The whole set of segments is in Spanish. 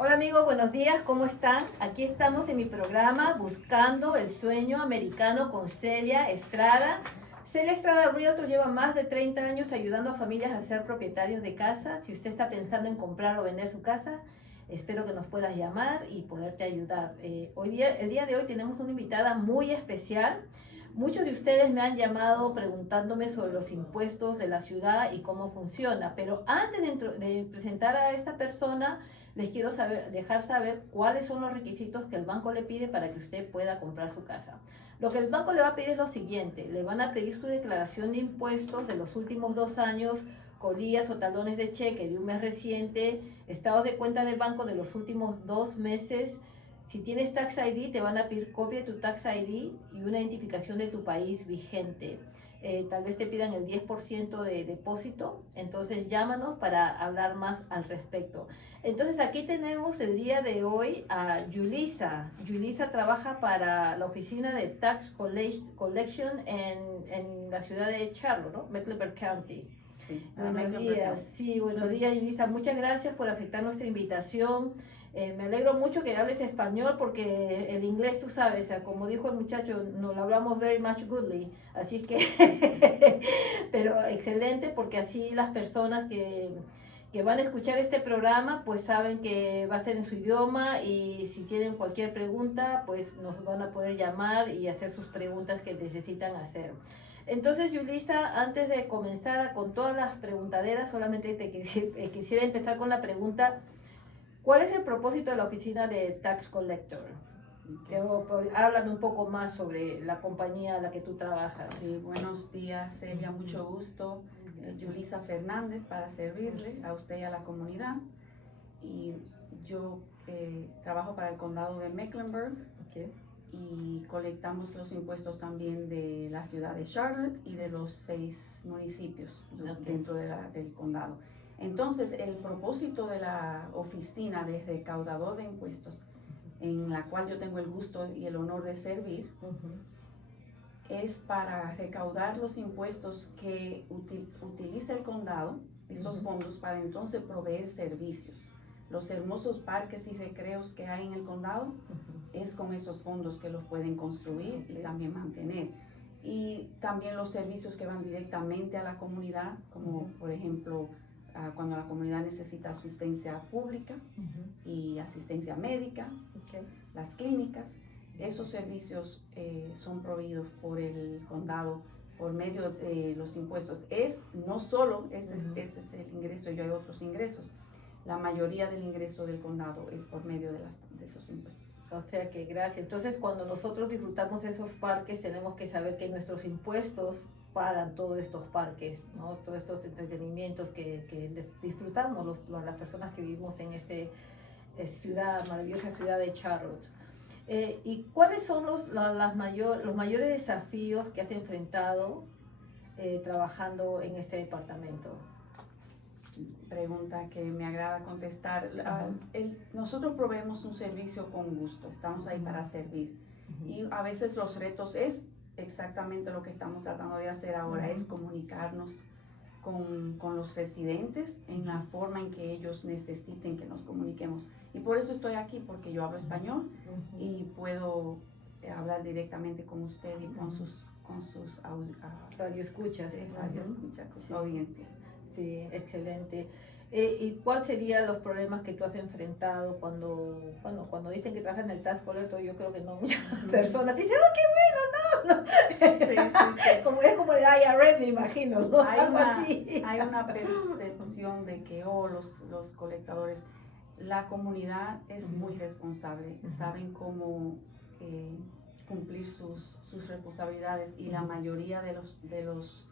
Hola amigos, buenos días, ¿cómo están? Aquí estamos en mi programa Buscando el Sueño Americano con Celia Estrada. Celia Estrada Realtor lleva más de 30 años ayudando a familias a ser propietarios de casa. Si usted está pensando en comprar o vender su casa, espero que nos puedas llamar y poderte ayudar. El día de hoy tenemos una invitada muy especial. Muchos de ustedes me han llamado preguntándome sobre los impuestos de la ciudad y cómo funciona, pero antes de presentar a esta persona, les quiero dejar saber cuáles son los requisitos que el banco le pide para que usted pueda comprar su casa. Lo que el banco le va a pedir es lo siguiente: le van a pedir su declaración de impuestos de los últimos 2 años, colillas o talones de cheque de un mes reciente, estados de cuenta de banco de los últimos 2 meses. Si tienes Tax ID, te van a pedir copia de tu Tax ID y una identificación de tu país vigente. Tal vez te pidan el 10% de depósito, entonces llámanos para hablar más al respecto. Entonces aquí tenemos el día de hoy a Yulisa. Yulisa trabaja para la oficina de Tax Collection en la ciudad de Charlotte, ¿no? Mecklenburg County. Sí, Buenos días. Sí, buenos días, Yulisa. Muchas gracias por aceptar nuestra invitación. Me alegro mucho que hables español porque el inglés, tú sabes, o sea, como dijo el muchacho, no lo hablamos very much goodly, así que, pero excelente, porque así las personas que van a escuchar este programa pues saben que va a ser en su idioma, y si tienen cualquier pregunta pues nos van a poder llamar y hacer sus preguntas que necesitan hacer. Entonces, Yulisa, antes de comenzar con todas las preguntaderas, solamente quisiera empezar con la pregunta: ¿cuál es el propósito de la oficina de Tax Collector? Háblame un poco más sobre la compañía a la que tú trabajas. Sí, buenos días, Celia, mucho gusto. Yulisa Fernández, para servirle a usted y a la comunidad. Y yo trabajo para el condado de Mecklenburg. Okay. Y colectamos los impuestos también de la ciudad de Charlotte y de los 6 municipios dentro del condado. Entonces, el propósito de la oficina de recaudador de impuestos, en la cual yo tengo el gusto y el honor de servir, es para recaudar los impuestos que utiliza el condado, esos fondos, para entonces proveer servicios. Los hermosos parques y recreos que hay en el condado, es con esos fondos que los pueden construir y también mantener. Y también los servicios que van directamente a la comunidad, como por ejemplo, cuando la comunidad necesita asistencia pública y asistencia médica, las clínicas, esos servicios son proveídos por el condado por medio de los impuestos. No solo ese es el ingreso, hay otros ingresos. La mayoría del ingreso del condado es por medio de esos impuestos. O sea que gracias. Entonces, cuando nosotros disfrutamos esos parques, tenemos que saber que nuestros impuestos pagan todos estos parques, ¿no? Todos estos entretenimientos que disfrutamos las personas que vivimos en esta maravillosa ciudad de Charlotte. ¿Y cuáles son los mayores desafíos que has enfrentado trabajando en este departamento? Pregunta que me agrada contestar. Nosotros proveemos un servicio con gusto, estamos ahí para servir. Y a veces los retos es exactamente lo que estamos tratando de hacer ahora, es comunicarnos con los residentes en la forma en que ellos necesiten que nos comuniquemos. Y por eso estoy aquí, porque yo hablo español y puedo hablar directamente con usted y con sus radioescuchas, con su audiencia. Sí, excelente. ¿Y cuál serían los problemas que tú has enfrentado cuando dicen que trabajas en el Tax Collector? Yo creo que no muchas personas dicen, ¡oh, qué bueno! No. Sí. Es como el IRS, me imagino, ¿no? Hay una percepción de que los colectadores, la comunidad es muy responsable, saben cómo cumplir sus responsabilidades, y la mayoría de los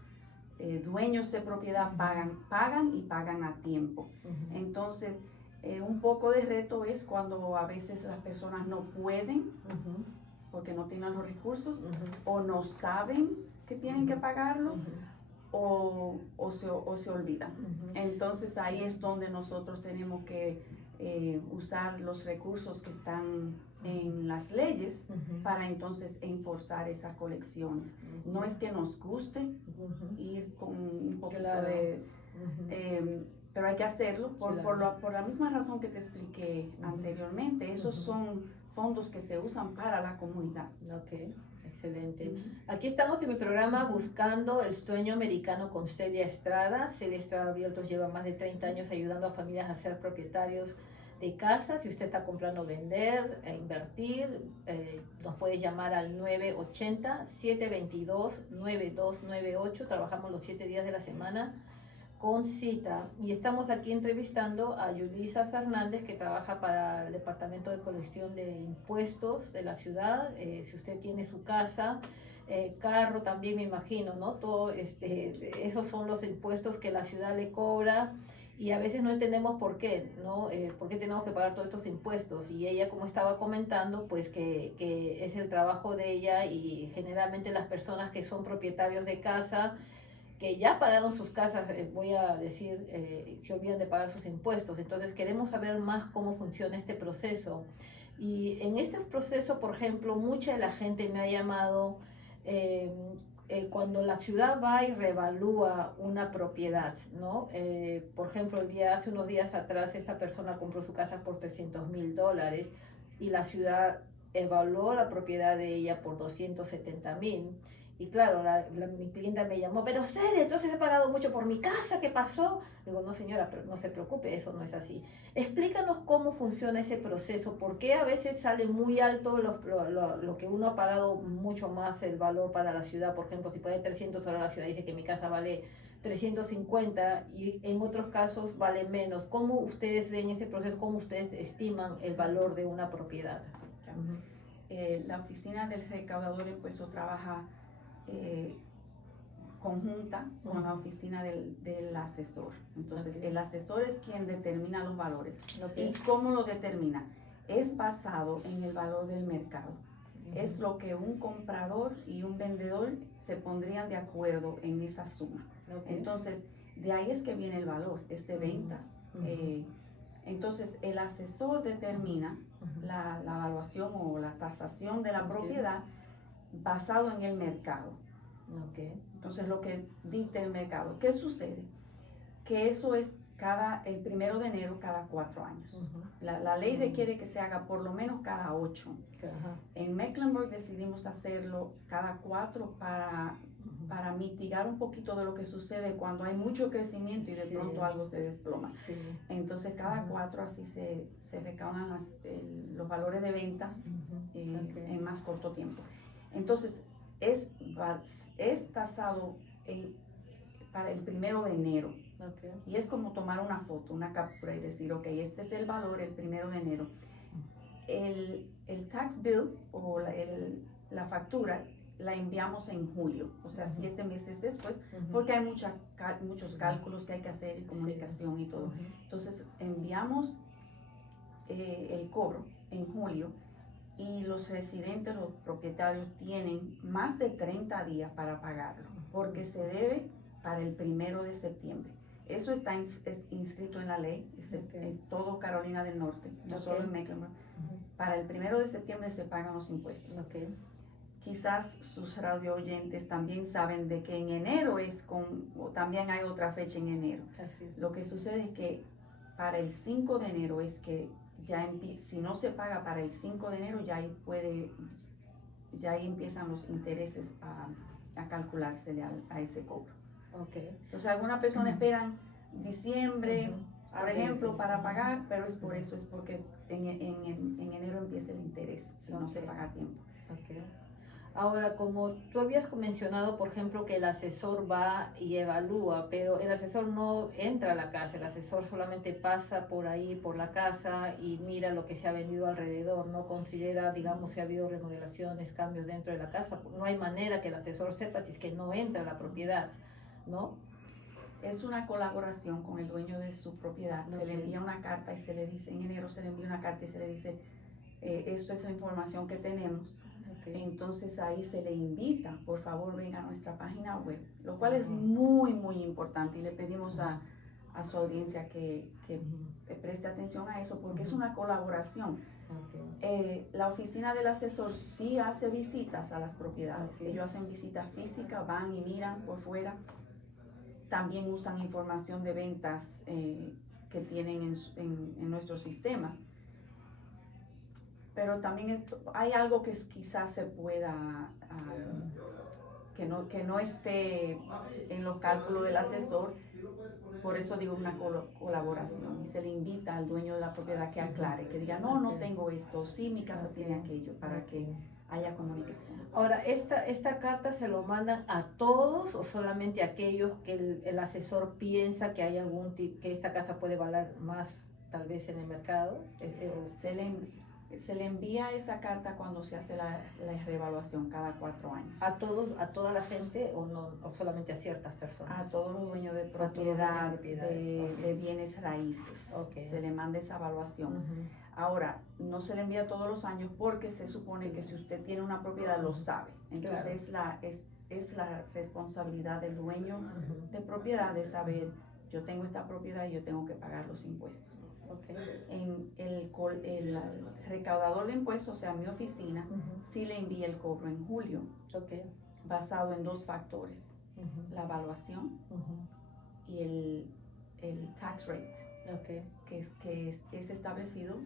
dueños de propiedad pagan y pagan a tiempo. Entonces, un poco de reto es cuando a veces las personas no pueden porque no tienen los recursos o no saben que tienen que pagarlo o se olvidan. Entonces ahí es donde nosotros tenemos que usar los recursos que están en las leyes para entonces enforzar esas colecciones. No es que nos guste ir con un poquito de pero hay que hacerlo Claro. por la misma razón que te expliqué anteriormente. Esos son fondos que se usan para la comunidad. Ok, excelente. Aquí estamos en mi programa Buscando el Sueño Americano con Celia Estrada. Celia Estrada Realtors lleva más de 30 años ayudando a familias a ser propietarios de casas. Si usted está comprando o vender, invertir, nos puede llamar al 980-722-9298. Trabajamos los 7 días de la semana con cita, y estamos aquí entrevistando a Yulisa Fernández, que trabaja para el Departamento de Colección de Impuestos de la ciudad. Si usted tiene su casa, carro también, me imagino, ¿no? Todo esos son los impuestos que la ciudad le cobra, y a veces no entendemos por qué, ¿no? ¿Por qué tenemos que pagar todos estos impuestos? Y ella, como estaba comentando, pues que es el trabajo de ella, y generalmente las personas que son propietarios de casa, que ya pagaron sus casas, voy a decir, se olvidan de pagar sus impuestos. Entonces queremos saber más cómo funciona este proceso. Y en este proceso, por ejemplo, mucha de la gente me ha llamado cuando la ciudad va y reevalúa una propiedad, ¿no? Por ejemplo, hace unos días atrás esta persona compró su casa por $300,000 y la ciudad evaluó la propiedad de ella por $270,000. Y claro, mi clienta me llamó, pero Celia, entonces he pagado mucho por mi casa, ¿qué pasó? Digo, no señora, pero no se preocupe, eso no es así. Explícanos cómo funciona ese proceso, por qué a veces sale muy alto lo que uno ha pagado, mucho más el valor para la ciudad. Por ejemplo, si pagué 300, ahora la ciudad dice que mi casa vale 350, y en otros casos vale menos. ¿Cómo ustedes ven ese proceso? ¿Cómo ustedes estiman el valor de una propiedad? La oficina del recaudador de impuestos trabaja conjunta con la oficina del asesor. Entonces, el asesor es quien determina los valores. ¿Y cómo lo determina? Es basado en el valor del mercado. Es lo que un comprador y un vendedor se pondrían de acuerdo en esa suma. Entonces, de ahí es que viene el valor, es de ventas. Entonces, el asesor determina la evaluación o la tasación de la propiedad basado en el mercado. Entonces, lo que dicta el mercado. ¿Qué sucede? Que eso es el 1 de enero cada 4 años. La ley requiere que se haga por lo menos cada 8. En Mecklenburg decidimos hacerlo cada 4 para mitigar un poquito de lo que sucede cuando hay mucho crecimiento y de pronto algo se desploma. Entonces, cada 4 así se recaudan los valores de ventas en más corto tiempo. Entonces, es tasado para el 1 de enero. Y es como tomar una foto, una captura y decir, ok, este es el valor el 1 de enero. El tax bill o la factura la enviamos en julio, o sea, 7 meses después, porque hay muchos cálculos que hay que hacer y comunicación y todo. Entonces, enviamos el cobro en julio, y los residentes, los propietarios, tienen más de 30 días para pagarlo, porque se debe para el 1 de septiembre. Eso está es inscrito en la ley, es todo Carolina del Norte, no solo en Mecklenburg. Para el 1 de septiembre se pagan los impuestos. Quizás sus radio oyentes también saben de que en enero también hay otra fecha en enero. Lo que sucede es que para el 5 de enero es que si no se paga para el 5 de enero, ya ahí empiezan los intereses a calculársele a ese cobro. Entonces, algunas personas esperan diciembre, por ejemplo, para pagar, pero es porque en enero empieza el interés, si no se paga a tiempo. Ahora, como tú habías mencionado, por ejemplo, que el asesor va y evalúa, pero el asesor no entra a la casa, el asesor solamente pasa por ahí, por la casa, y mira lo que se ha vendido alrededor, no considera, digamos, si ha habido remodelaciones, cambios dentro de la casa. No hay manera que el asesor sepa si es que no entra a la propiedad, ¿no? Es una colaboración con el dueño de su propiedad. Se le envía una carta y se le dice, en enero se le envía una carta y se le dice, esto es la información que tenemos. Entonces ahí se le invita, por favor venga a nuestra página web, lo cual es muy, muy importante, y le pedimos a su audiencia que preste atención a eso, porque es una colaboración. La oficina del asesor sí hace visitas a las propiedades. Ellos hacen visitas físicas, van y miran por fuera, también usan información de ventas que tienen en nuestros sistemas. Pero también hay algo que quizás se pueda, que no esté en los cálculos del asesor. Por eso digo una colaboración, y se le invita al dueño de la propiedad que aclare, que diga, no tengo esto, sí, mi casa tiene aquello, para que haya comunicación. Ahora, ¿esta carta se lo mandan a todos o solamente a aquellos que el asesor piensa que hay que esta casa puede valer más tal vez en el mercado? Se le envía esa carta cuando se hace la reevaluación cada 4 años. ¿A todos, a toda la gente o no, o solamente a ciertas personas? A todos los dueños de propiedad, de bienes raíces. Se le manda esa evaluación. Ahora, no se le envía todos los años porque se supone que si usted tiene una propiedad lo sabe. Entonces es la responsabilidad del dueño de propiedad de saber, yo tengo esta propiedad y yo tengo que pagar los impuestos. En el recaudador de impuestos, o sea, mi oficina, sí le envía el cobro en julio, basado en 2 factores, la evaluación y el tax rate, que es establecido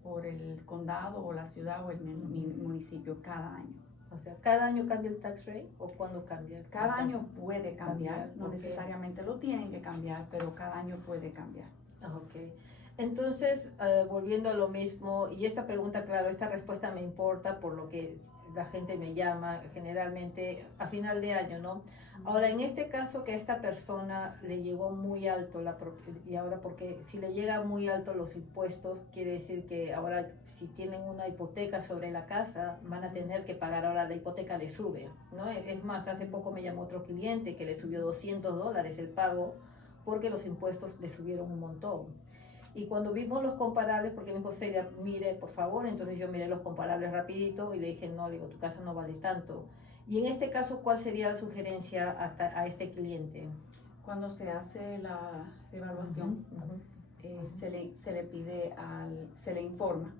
por el condado o la ciudad o el municipio cada año. O sea, ¿cada año cambia el tax rate o cuándo cambia? Cada año puede cambiar, no necesariamente lo tienen que cambiar, pero cada año puede cambiar. Entonces, volviendo a lo mismo, y esta pregunta, claro, esta respuesta me importa por lo que la gente me llama generalmente a final de año, ¿no? Ahora, en este caso que a esta persona le llegó muy alto y ahora porque si le llega muy alto los impuestos, quiere decir que ahora si tienen una hipoteca sobre la casa, van a tener que pagar, ahora la hipoteca le sube, ¿no? Es más, hace poco me llamó otro cliente que le subió $200 el pago porque los impuestos le subieron un montón. Y cuando vimos los comparables, porque me dijo, Celia, mire, por favor, entonces yo miré los comparables rapidito y le dije, no, le digo, tu casa no vale tanto. Y en este caso, ¿cuál sería la sugerencia a este cliente? Cuando se hace la evaluación, se le pide, se le informa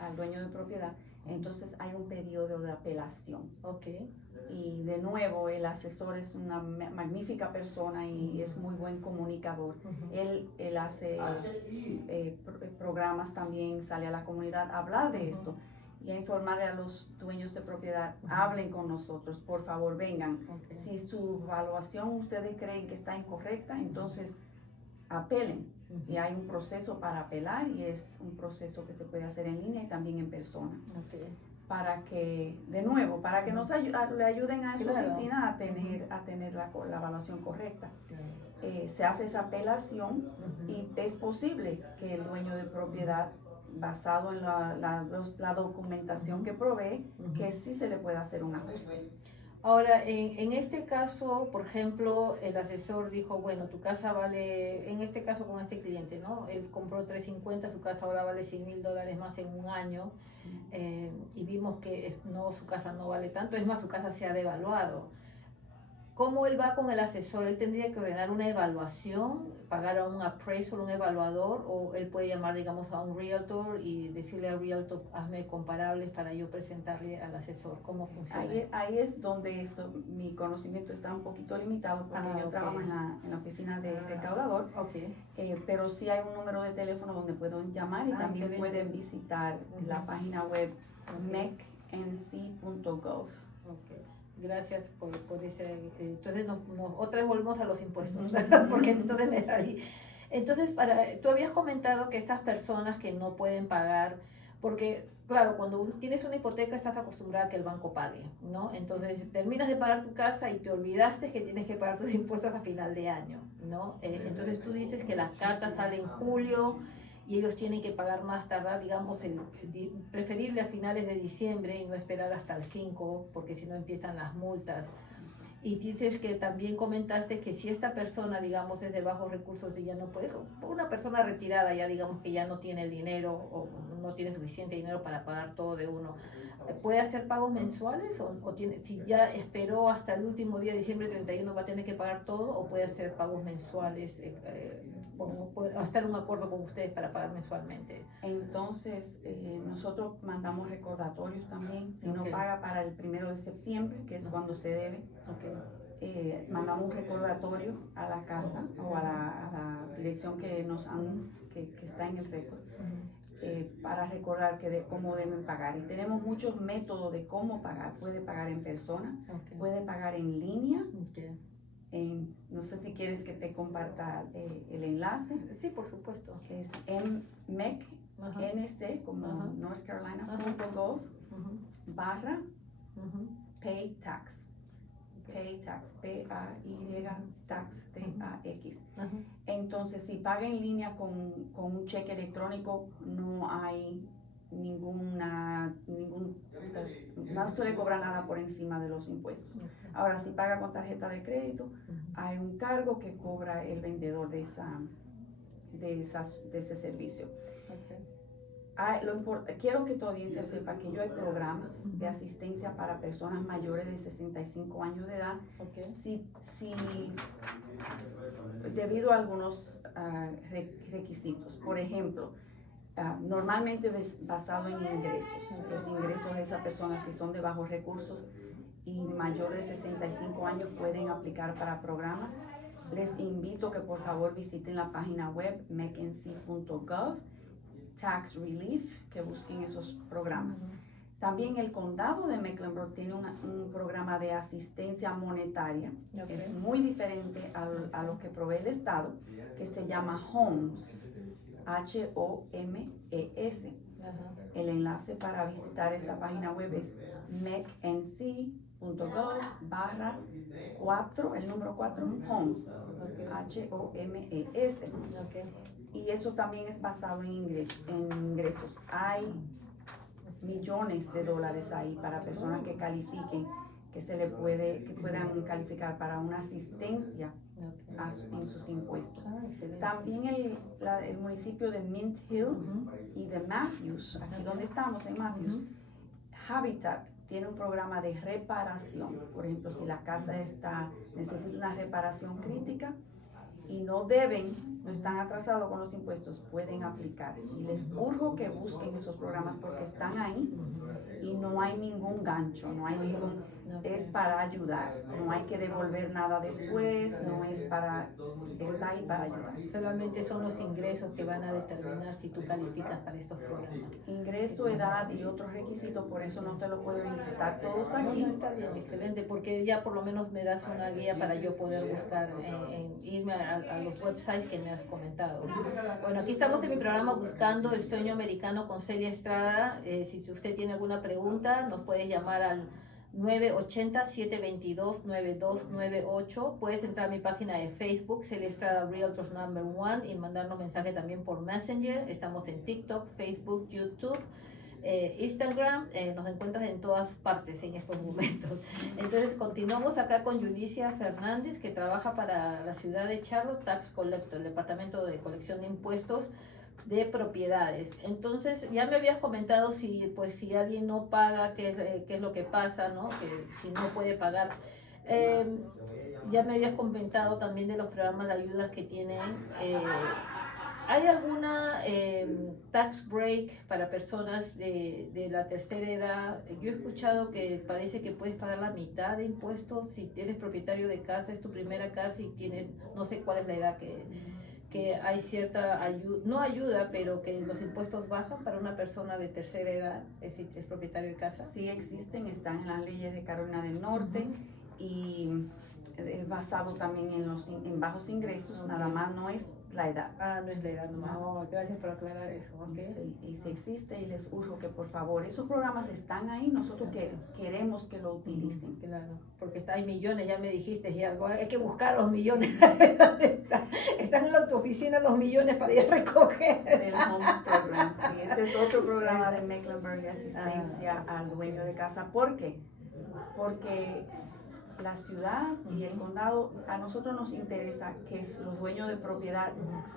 al dueño de propiedad, entonces hay un periodo de apelación. Y de nuevo, el asesor es una magnífica persona y es muy buen comunicador. Él hace programas también, sale a la comunidad a hablar de esto y a informarle a los dueños de propiedad, hablen con nosotros, por favor, vengan. Si su evaluación ustedes creen que está incorrecta, entonces apelen. Y hay un proceso para apelar y es un proceso que se puede hacer en línea y también en persona. Para que, de nuevo, para que le ayuden a su oficina a tener la evaluación correcta. Se hace esa apelación y es posible que el dueño de propiedad, basado en la documentación que provee, que sí se le pueda hacer un ajuste. Ahora, en este caso, por ejemplo, el asesor dijo, bueno, tu casa vale, en este caso con este cliente, ¿no? Él compró $350, su casa ahora vale $100,000 más en un año, y vimos que no, su casa no vale tanto, es más, su casa se ha devaluado. ¿Cómo él va con el asesor? ¿Él tendría que ordenar una evaluación, pagar a un appraisal, un evaluador, o él puede llamar, digamos, a un realtor y decirle al realtor, hazme comparables para yo presentarle al asesor? ¿Cómo funciona? Ahí es donde mi conocimiento está un poquito limitado porque yo trabajo en la oficina de recaudador, pero sí hay un número de teléfono donde pueden llamar y también pueden visitar la página web mecnc.gov. Gracias por ese. Entonces, otra vez volvemos a los impuestos, porque entonces me salí. Entonces, tú habías comentado que estas personas que no pueden pagar, porque, claro, cuando tienes una hipoteca estás acostumbrada a que el banco pague, ¿no? Entonces, terminas de pagar tu casa y te olvidaste que tienes que pagar tus impuestos a final de año, ¿no? Entonces, tú dices que la carta sale en julio y ellos tienen que pagar más tardar, digamos, preferible a finales de diciembre y no esperar hasta el 5, porque si no empiezan las multas. Y dices que también comentaste que si esta persona, digamos, es de bajos recursos y ya no puede, una persona retirada ya, digamos, que ya no tiene el dinero o no tiene suficiente dinero para pagar todo de uno, ¿puede hacer pagos mensuales o si ya esperó hasta el último día, diciembre 31, va a tener que pagar todo, o puede hacer pagos mensuales, puede estar un acuerdo con ustedes para pagar mensualmente? Entonces, nosotros mandamos recordatorios también, si no paga para el 1 de septiembre, que es cuando se debe. mandamos un recordatorio a la casa o a la dirección que nos que está en el récord. Para recordar cómo deben pagar. Y tenemos muchos métodos de cómo pagar. Puede pagar en persona, puede pagar en línea. No sé si quieres que te comparta el enlace. Sí, por supuesto. Es MEC, NC, como North Carolina.gov / Pay Tax. Pay Tax, P-A-Y, Tax, T-A-X. Entonces, si paga en línea con un cheque electrónico, no hay no se le cobra nada por encima de los impuestos. Ahora, si paga con tarjeta de crédito, hay un cargo que cobra el vendedor de ese servicio. Quiero que tu audiencia sepa que yo hay programas de asistencia para personas mayores de 65 años de edad, si debido a algunos requisitos. Por ejemplo, normalmente basado en ingresos. Los ingresos de esa persona, si son de bajos recursos y mayores de 65 años, pueden aplicar para programas. Les invito que por favor visiten la página web mecnc.gov, Tax Relief, que busquen esos programas. También el condado de Mecklenburg tiene un programa de asistencia monetaria, que es muy diferente a lo que provee el estado, que se llama HOMES, H-O-M-E-S. El enlace para visitar esta página web es mecnc.gov/4, el número 4, HOMES, H-O-M-E-S. Y eso también es basado en ingresos. Hay millones de dólares ahí para personas que califiquen, que puedan calificar para una asistencia en sus impuestos. También el municipio de Mint Hill y de Matthews, aquí donde estamos en Matthews, Habitat tiene un programa de reparación. Por ejemplo, si la casa necesita una reparación crítica y no están atrasados con los impuestos, pueden aplicar. Y les urjo que busquen esos programas porque están ahí y no hay ningún gancho, es para ayudar. No hay que devolver nada después, está ahí para ayudar. Solamente son los ingresos que van a determinar si tú calificas para estos programas. Ingreso, edad y otros requisitos, por eso no te lo puedo enlistar todos aquí. No, está bien, excelente, porque ya por lo menos me das una guía para yo poder buscar, irme a los websites que me has comentado. Bueno, aquí estamos en mi programa Buscando el Sueño Americano con Celia Estrada. Si usted tiene alguna pregunta, nos puedes llamar al 980-722-9298. Puedes entrar a mi página de Facebook, Celia Estrada Realtors #1, y mandarnos mensaje también por Messenger. Estamos en TikTok, Facebook, YouTube, Instagram. Nos encuentras en todas partes en estos momentos. Entonces continuamos acá con Yulicia Fernández, que trabaja para la ciudad de Charlotte, Tax Collector, el departamento de colección de impuestos de propiedades. Entonces ya me habías comentado si alguien no paga, qué es lo que pasa, ¿no? Que si no puede pagar. Ya me habías comentado también de los programas de ayudas que tienen. ¿Hay alguna tax break para personas de la tercera edad? Yo he escuchado que parece que puedes pagar la mitad de impuestos si eres propietario de casa, es tu primera casa y tienes, no sé cuál es la edad que hay cierta ayuda, no ayuda, pero que los impuestos bajan para una persona de tercera edad, es decir, que es propietario de casa. Sí existen, están en las leyes de Carolina del Norte y basado también en bajos ingresos, nada más no es la edad. No es la edad, no. Gracias por aclarar eso. Sí, y si existe, y les urjo que por favor, esos programas están ahí, nosotros queremos que lo utilicen. Claro, porque hay millones, ya me dijiste, ya hay que buscar los millones. Están en tu oficina los millones para ir a recoger. El Homes Program, sí, ese es otro programa de Mecklenburg de asistencia al dueño de casa. ¿Por qué? Porque la ciudad y el condado, a nosotros nos interesa que los dueños de propiedad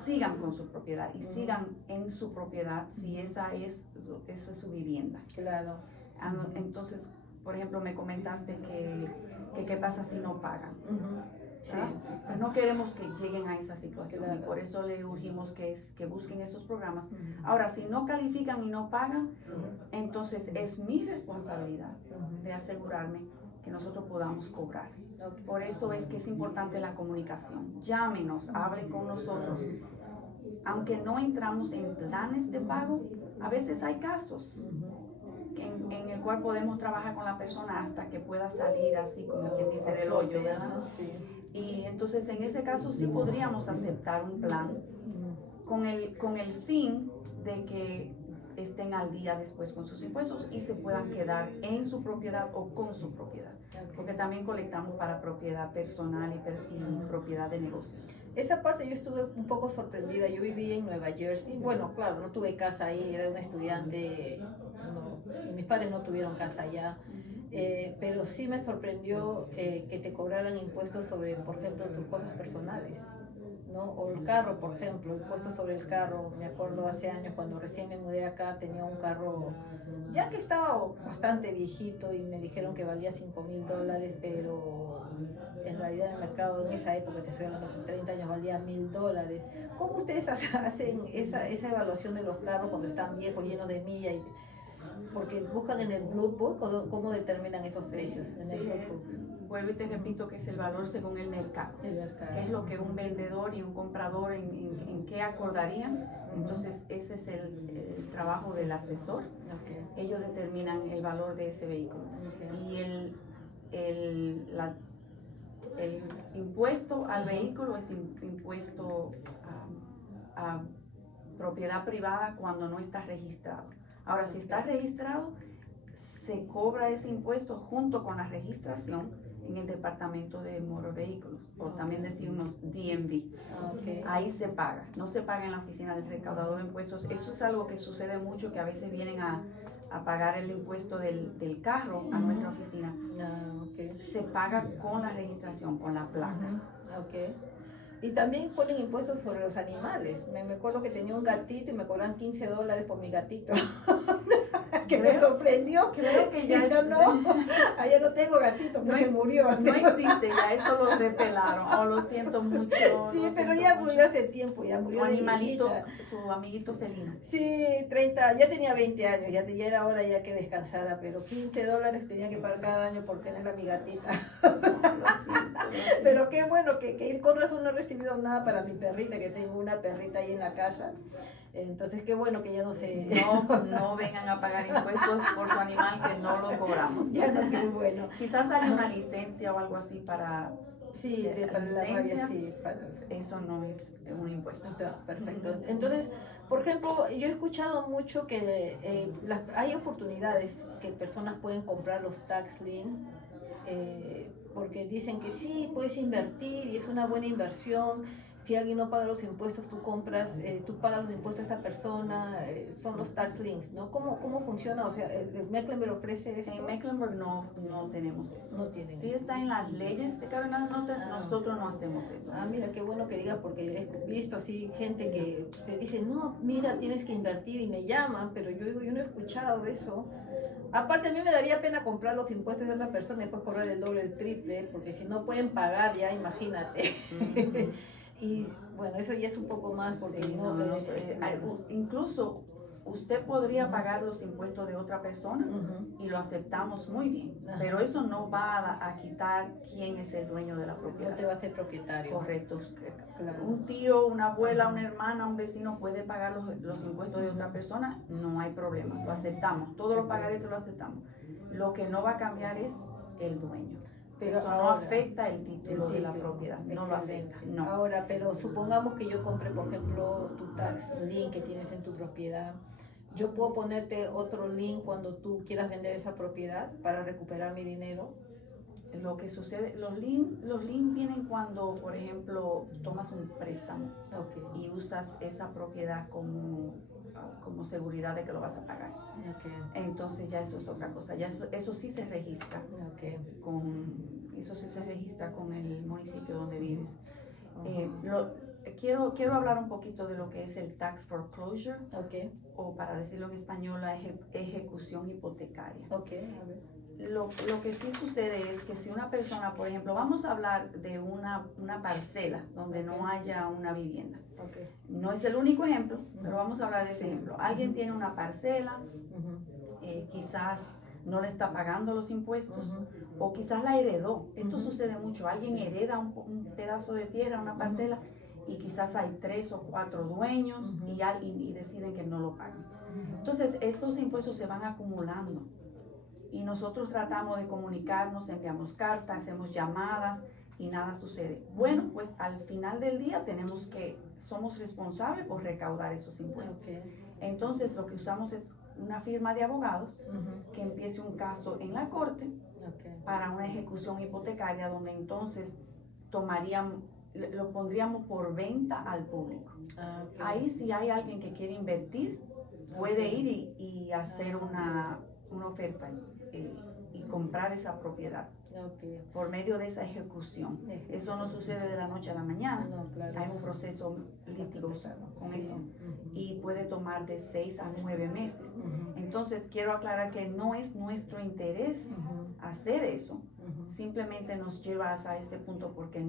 sigan con su propiedad y sigan en su propiedad si esa es su vivienda. Claro. Entonces, por ejemplo, me comentaste que qué pasa si no pagan. Sí. Pues no queremos que lleguen a esa situación, y por eso le urgimos que busquen esos programas. Ahora, si no califican y no pagan, entonces es mi responsabilidad de asegurarme que nosotros podamos cobrar. Okay. Por eso es que es importante la comunicación. Llámenos, hablen con nosotros. Aunque no entramos en planes de pago, a veces hay casos en el cual podemos trabajar con la persona hasta que pueda salir así como quien dice del hoyo, ¿verdad? Sí. Y entonces en ese caso sí podríamos aceptar un plan con el fin de que estén al día después con sus impuestos y se puedan quedar en su propiedad o con su propiedad. Porque también colectamos para propiedad personal y propiedad de negocios. Esa parte yo estuve un poco sorprendida. Yo viví en Nueva Jersey. Bueno, claro, no tuve casa ahí, era una estudiante, y mis padres no tuvieron casa allá. Pero sí me sorprendió que te cobraran impuestos sobre, por ejemplo, tus cosas personales, ¿no? O el carro, por ejemplo, impuestos sobre el carro. Me acuerdo hace años cuando recién me mudé acá, tenía un carro ya que estaba bastante viejito y me dijeron que valía $5,000, pero en realidad en el mercado en esa época, te estoy hablando hace 30 años, valía $1,000. ¿Cómo ustedes hacen esa evaluación de los carros cuando están viejos, llenos de millas? Porque buscan en el Blue Book, ¿cómo determinan esos precios en el Blue Book? Vuelvo y te repito que es el valor según el mercado. El mercado. ¿Qué es lo que un vendedor y un comprador en qué acordarían? Entonces ese es el trabajo del asesor. Okay. Ellos determinan el valor de ese vehículo. Okay. Y el impuesto al vehículo es impuesto a propiedad privada cuando no está registrado. Ahora, si está registrado, se cobra ese impuesto junto con la registración en el departamento de motor vehículos, o también decimos DMV. Okay. Ahí se paga, no se paga en la oficina del recaudador de impuestos. Eso es algo que sucede mucho, que a veces vienen a pagar el impuesto del carro a nuestra oficina. Okay. Se paga con la registración, con la placa. Okay. Y también ponen impuestos sobre los animales. Me acuerdo que tenía un gatito y me cobran $15 por mi gatito. Que me sorprendió. Creo que ya allá no tengo gatito, pues se murió. No existe, ya eso lo repelaron. Oh, lo siento mucho. Sí, pero ya murió hace tiempo, ya murió. Tu animalito, tu amiguito felino. Sí, 30, ya tenía 20 años, ya era hora ya que descansara, pero $15 tenía que pagar cada año por tener a mi gatita. Lo siento. Pero qué bueno que con razón no he recibido nada para mi perrita, que tengo una perrita ahí en la casa. Entonces qué bueno que ya no se... No vengan a pagar impuestos por su animal, que no lo cobramos. Ya no, qué bueno. Quizás haya una licencia o algo así para... Sí, para la raya, sí. Eso no es un impuesto. Perfecto. Entonces, por ejemplo, yo he escuchado mucho que hay oportunidades que personas pueden comprar los tax lien, porque dicen que sí, puedes invertir y es una buena inversión. Si alguien no paga los impuestos, tú pagas los impuestos a esta persona, son los tax links, ¿no? ¿Cómo funciona? O sea, ¿el Mecklenburg ofrece esto? En Mecklenburg no tenemos eso. No tienen. Sí está en las leyes de Carolina del Norte, nosotros no hacemos eso. Mira, qué bueno que diga, porque he visto así gente que se dice, no, mira, tienes que invertir, y me llaman, pero yo digo, yo no he escuchado eso. Aparte, a mí me daría pena comprar los impuestos de otra persona y después cobrar el doble, el triple, porque si no pueden pagar, ya imagínate. Y bueno, eso ya es un poco más, porque sí, incluso usted podría pagar los impuestos de otra persona y lo aceptamos muy bien, pero eso no va a quitar quién es el dueño de la propiedad. No te va a hacer propietario. Correcto. Claro. Un tío, una abuela, una hermana, un vecino puede pagar los impuestos de otra persona, no hay problema, lo aceptamos, todos los pagarés lo aceptamos. Lo que no va a cambiar es el dueño. Pero eso no afecta el título de la propiedad, no lo afecta. No. Ahora, pero supongamos que yo compre, por ejemplo, tu tax lien que tienes en tu propiedad. ¿Yo puedo ponerte otro lien cuando tú quieras vender esa propiedad para recuperar mi dinero? Lo que sucede, los liens vienen cuando, por ejemplo, tomas un préstamo y usas esa propiedad como seguridad de que lo vas a pagar. Entonces ya eso es otra cosa, ya eso sí se registra. Eso sí se registra con el municipio donde vives. Quiero hablar un poquito de lo que es el tax foreclosure, o para decirlo en español, la ejecución hipotecaria. A ver. Lo que sí sucede es que si una persona, por ejemplo, vamos a hablar de una parcela donde no haya una vivienda. No es el único ejemplo, pero vamos a hablar de ese ejemplo. Alguien tiene una parcela, quizás no le está pagando los impuestos, Ujú. o quizás la heredó. Esto Ujú. sucede mucho. Alguien hereda un pedazo de tierra, una parcela, y quizás hay 3 o 4 dueños Ujú. y deciden que no lo pagan. Entonces, esos impuestos se van acumulando y nosotros tratamos de comunicarnos, enviamos cartas, hacemos llamadas y nada sucede. Bueno, pues al final del día somos responsables por recaudar esos impuestos. Okay. Entonces, lo que usamos es una firma de abogados Ujú. que empiece un caso en la corte Okay. para una ejecución hipotecaria, donde entonces lo pondríamos por venta al público. Okay. Ahí si hay alguien que quiere invertir, puede ir y hacer una oferta y comprar esa propiedad Okay. por medio de esa ejecución. Eso no sucede de la noche a la mañana. No, claro. Hay un proceso litigoso con Sí. eso Ujú. y puede tomar de 6 a 9 meses. Ujú. Entonces quiero aclarar que no es nuestro interés Ujú. hacer eso. Ujú. Simplemente nos lleva hasta este punto porque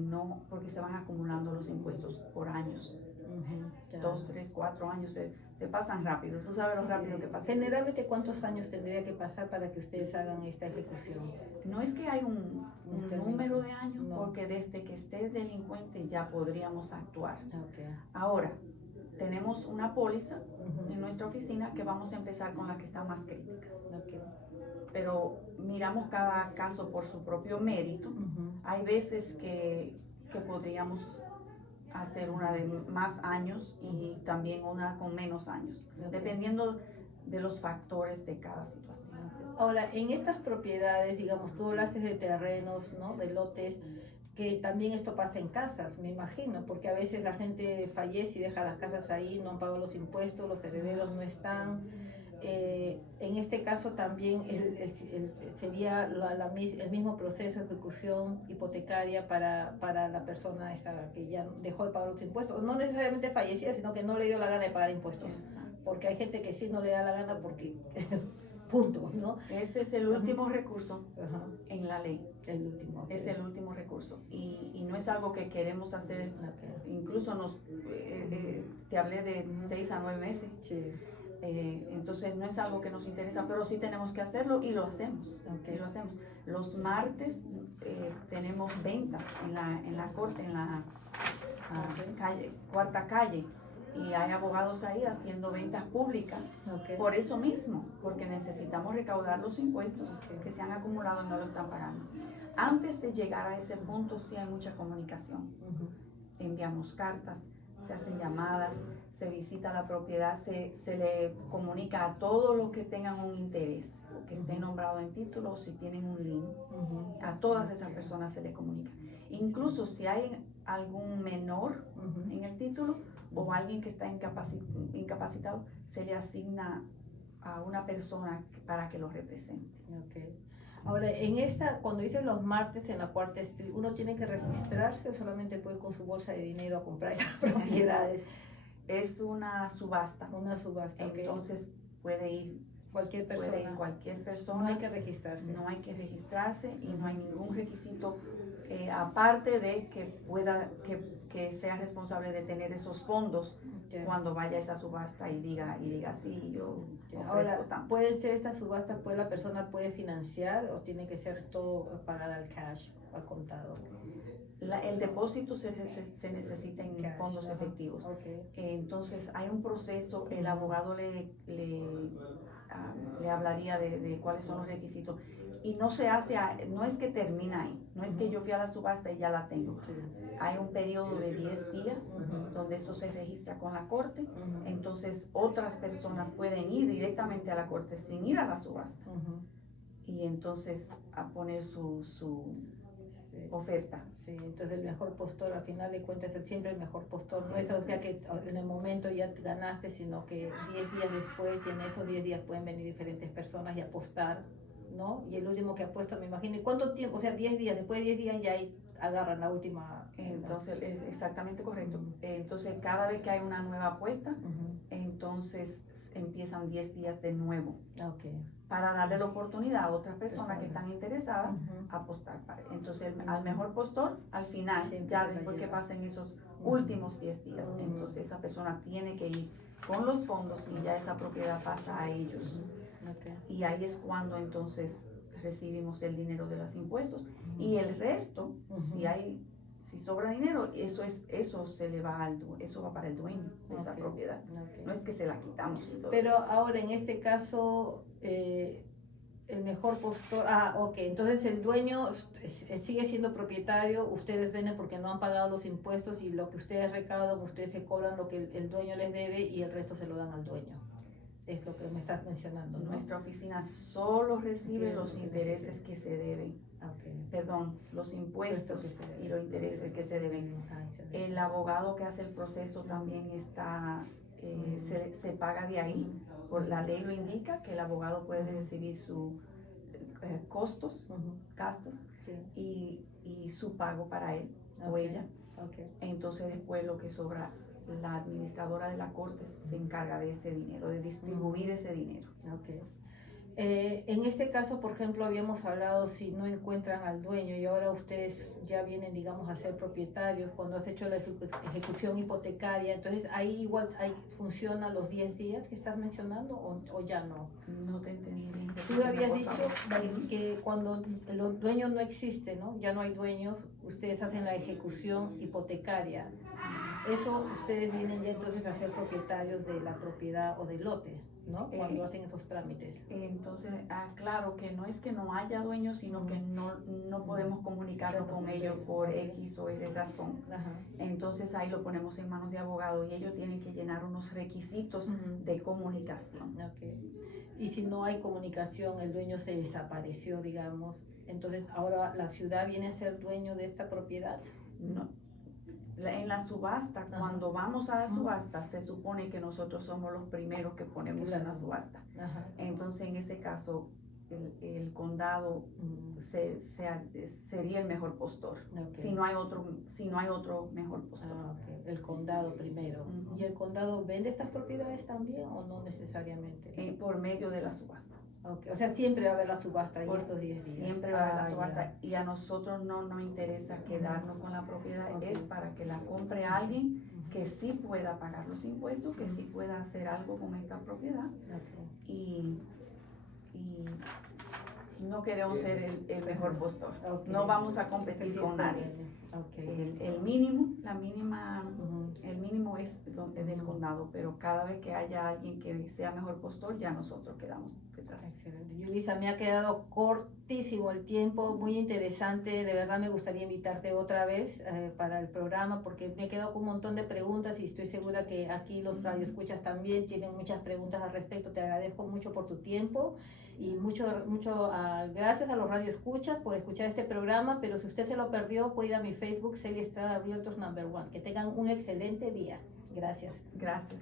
se van acumulando los impuestos por años. Ujú. Ya. 2, 3, 4 años se pasan rápido. Eso sabe lo rápido que pasa. Generalmente, ¿cuántos años tendría que pasar para que ustedes hagan esta ejecución? No es que hay un término. número de años, No. porque desde que esté delincuente ya podríamos actuar. Okay. Ahora, tenemos una póliza Ujú. en nuestra oficina que vamos a empezar con las que están más críticas. Okay. Pero miramos cada caso por su propio mérito. Ujú. Hay veces que podríamos hacer una de más años y también una con menos años, Ok. dependiendo de los factores de cada situación. Ahora, en estas propiedades, digamos, tú hablaste de terrenos, ¿no? De lotes, que también esto pasa en casas, me imagino, porque a veces la gente fallece y deja las casas ahí, no han pagado los impuestos, los herederos no están. En este caso también sería el mismo proceso de ejecución hipotecaria para la persona esa que ya dejó de pagar los impuestos, no necesariamente fallecida, sino que no le dio la gana de pagar impuestos, porque hay gente que sí no le da la gana porque punto, ¿no? Ese es el último recurso Ajá. en la ley. El último. Okay. Es el último recurso y no es algo que queremos hacer. Okay. Incluso te hablé de 6 a 9 meses. Sí. Entonces no es algo que nos interesa, pero sí tenemos que hacerlo y lo hacemos. Okay. Y lo hacemos. Los martes tenemos ventas en la corte, en la Okay. cuarta calle, y hay abogados ahí haciendo ventas públicas. Okay. Por eso mismo, porque necesitamos recaudar los impuestos Okay. que se han acumulado y no lo están pagando. Antes de llegar a ese punto sí hay mucha comunicación. Ujú. Enviamos cartas, se hacen llamadas, se visita la propiedad, se le comunica a todos los que tengan un interés o que esté nombrado en título, o si tienen un lien, Ujú. a todas esas personas se le comunica. Incluso si hay algún menor Ujú. en el título o alguien que está incapacitado, se le asigna a una persona para que lo represente. Okay. Ahora, cuando dicen los martes en la cuarta street, ¿uno tiene que registrarse o solamente puede ir con su bolsa de dinero a comprar esas propiedades? Es una subasta. Una subasta, okay. Entonces puede ir cualquier persona. cualquier persona. No hay que registrarse. No hay que registrarse y no hay ningún requisito aparte de que sea responsable de tener esos fondos Okay. cuando vaya a esa subasta y diga sí, yo Okay. ofrezco Ahora, tanto. ¿puede ser esta subasta, la persona puede financiar o tiene que ser todo pagar al cash, al contado? El depósito se necesita en Cash, fondos ajá. efectivos. Okay. Entonces hay un proceso, el abogado le hablaría de cuáles son los requisitos. Y no se hace, no es que termina ahí, no es que yo fui a la subasta y ya la tengo. Sí. Hay un periodo de 10 días Ujú. donde eso se registra con la corte. Ujú. Entonces otras personas pueden ir directamente a la corte sin ir a la subasta Ujú. y entonces a poner su Sí. oferta. Sí, entonces el mejor postor, al final de cuentas, es siempre el mejor postor. No es Eso. o sea que en el momento ya te ganaste, sino que 10 días después, y en esos 10 días pueden venir diferentes personas y apostar, ¿no? Y el último que apuesta, me imagino, ¿y cuánto tiempo? O sea, 10 días, después de 10 días ya ahí agarran la última. Entonces, es exactamente correcto. Ujú. Entonces, cada vez que hay una nueva apuesta, Ujú. entonces empiezan 10 días de nuevo Ok. para darle la oportunidad a otras personas que están interesadas Ujú. a apostar. Entonces, al mejor postor, al final, Siempre ya te va a después que llegar. pasen esos Ujú. últimos 10 días, Ujú. entonces esa persona tiene que ir con los fondos y ya esa propiedad pasa a ellos. Okay. y ahí es cuando entonces recibimos el dinero de los impuestos. Y el resto, si sobra dinero, eso se le va eso va para el dueño de esa propiedad. Okay. No es que se la quitamos y todo. Pero ahora en este caso, el mejor postor, entonces el dueño sigue siendo propietario, ustedes venden porque no han pagado los impuestos y lo que ustedes recaudan, ustedes se cobran lo que el dueño les debe y el resto se lo dan al dueño. Es lo que me estás mencionando, ¿no? Nuestra oficina solo recibe los intereses que se deben. Perdón, los impuestos y los intereses que se deben. El abogado que hace el proceso también está, se paga de ahí. Por la ley lo indica que el abogado puede recibir sus costos, gastos y su pago para él o ella. Entonces después lo que sobra, la administradora de la corte se encarga de ese dinero, de distribuir ese dinero. En este caso, por ejemplo, habíamos hablado si no encuentran al dueño y ahora ustedes ya vienen, digamos, a ser propietarios cuando has hecho la ejecución hipotecaria, entonces ahí igual funciona los 10 días que estás mencionando o ya no. No te entendí bien. Tú habías dicho que cuando los dueños no existen, ¿no? Ya no hay dueños, ustedes hacen la ejecución hipotecaria. Eso ustedes vienen ya entonces a ser propietarios de la propiedad o del lote, ¿no? Cuando hacen esos trámites. Entonces, claro que no es que no haya dueños, sino que no podemos comunicarnos con ellos por X o Y razón. Entonces ahí lo ponemos en manos de abogado y ellos tienen que llenar unos requisitos de comunicación. Y si no hay comunicación, el dueño se desapareció, digamos, entonces ahora la ciudad viene a ser dueño de esta propiedad. No. En la subasta, cuando vamos a la subasta, se supone que nosotros somos los primeros que ponemos en la subasta. Entonces, en ese caso, el condado sería el mejor postor. Si no hay otro mejor postor. El condado primero. ¿Y el condado vende estas propiedades también o no necesariamente? Por medio de la subasta. O sea, siempre va a haber la subasta y estos 10 días. Siempre va a haber la subasta y a nosotros no nos interesa quedarnos con la propiedad, es para que la compre alguien que sí pueda pagar los impuestos, que sí pueda hacer algo con esta propiedad y no queremos ser el mejor postor. No vamos a competir con nadie. El mínimo es del condado, pero cada vez que haya alguien que sea mejor postor, ya nosotros quedamos detrás. Excelente. Yulisa, me ha quedado cortísimo el tiempo, muy interesante. De verdad me gustaría invitarte otra vez para el programa porque me he quedado con un montón de preguntas y estoy segura que aquí los radioescuchas también tienen muchas preguntas al respecto. Te agradezco mucho por tu tiempo. Y mucho gracias a los radioescuchas por escuchar este programa, pero si usted se lo perdió, puede ir a mi Facebook, Celia Estrada Realtors No. 1. Que tengan un excelente día. Gracias. Gracias.